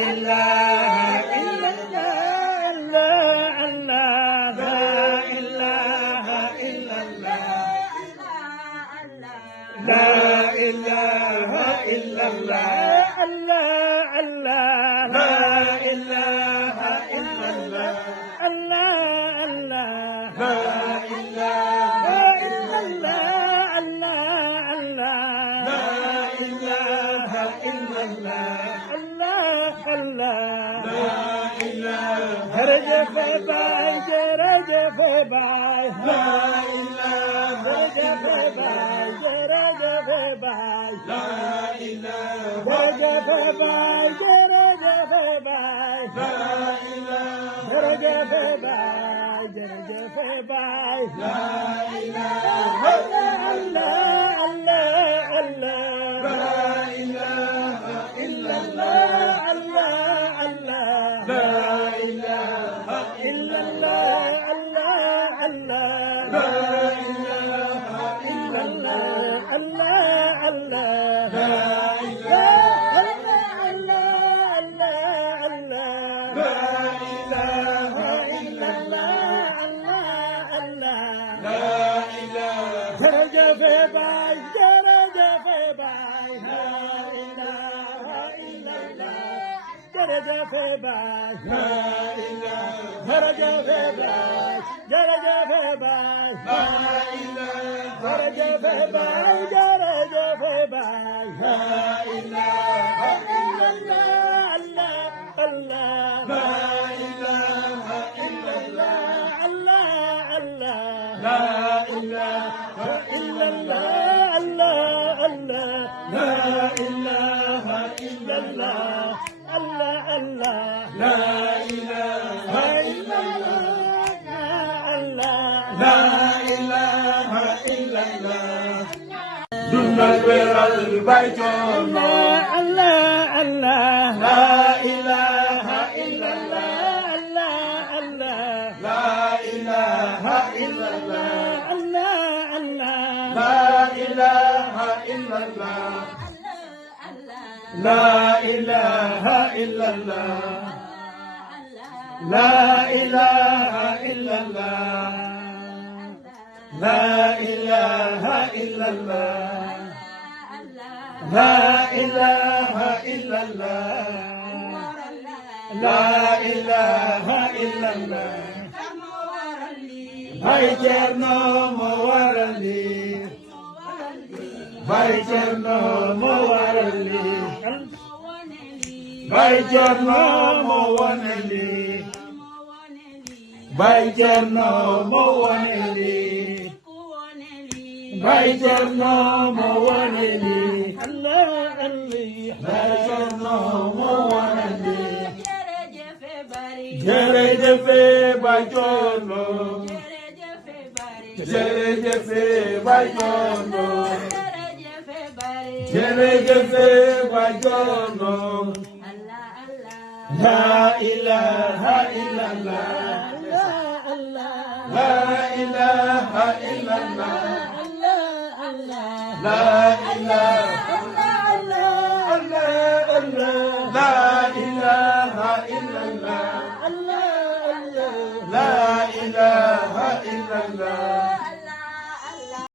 إله إلا الله لا إله إلا الله الله الله لا إله إلا الله الله الله لا إله إلا الله الله الله لا إله إلا الله الله الله لا إله رجف باي رجف باي لا إله رجف باي رجف باي لا إله رجف باي رجف باي لا إله رجف باي رجف باي لا إله الله الله الله لا إله إلا الله الله الله لا إله إلا الله الله الله لا إله إلا الله الله الله لا إله إلا الله الله لا إله إلا الله الله الله لا إله رجف باي رجف باي لا إله إلا الله رجف باي لا إله رجف باي رجف باي لا إله رجف باي رجف باي لا إله إلا الله الله الله لا إله إلا الله الله الله لا إله إلا الله الله الله لا إله إلا الله الله الله لا إله إلا الله الله لا إله إلا الله dundal weeral bay coono Allah Allah la ilaha illallah Allah Allah la ilaha illallah Allah Allah la ilaha illallah la ilaha illallah la ilaha illallah لا إله إلا الله لا إله إلا الله لا إله إلا الله باي جرنو مورلي باي جرنو مورلي باي جرنو مورلي باي جرنو مورلي باي جرنو مورلي الله الله باي جرنو مورلي جرجف باي جرنو جرجف باي جرنو جرجف باي جرنو لا إله إلا الله لا إله إلا الله لا إله إلا الله لا إله إلا الله لا إله إلا الله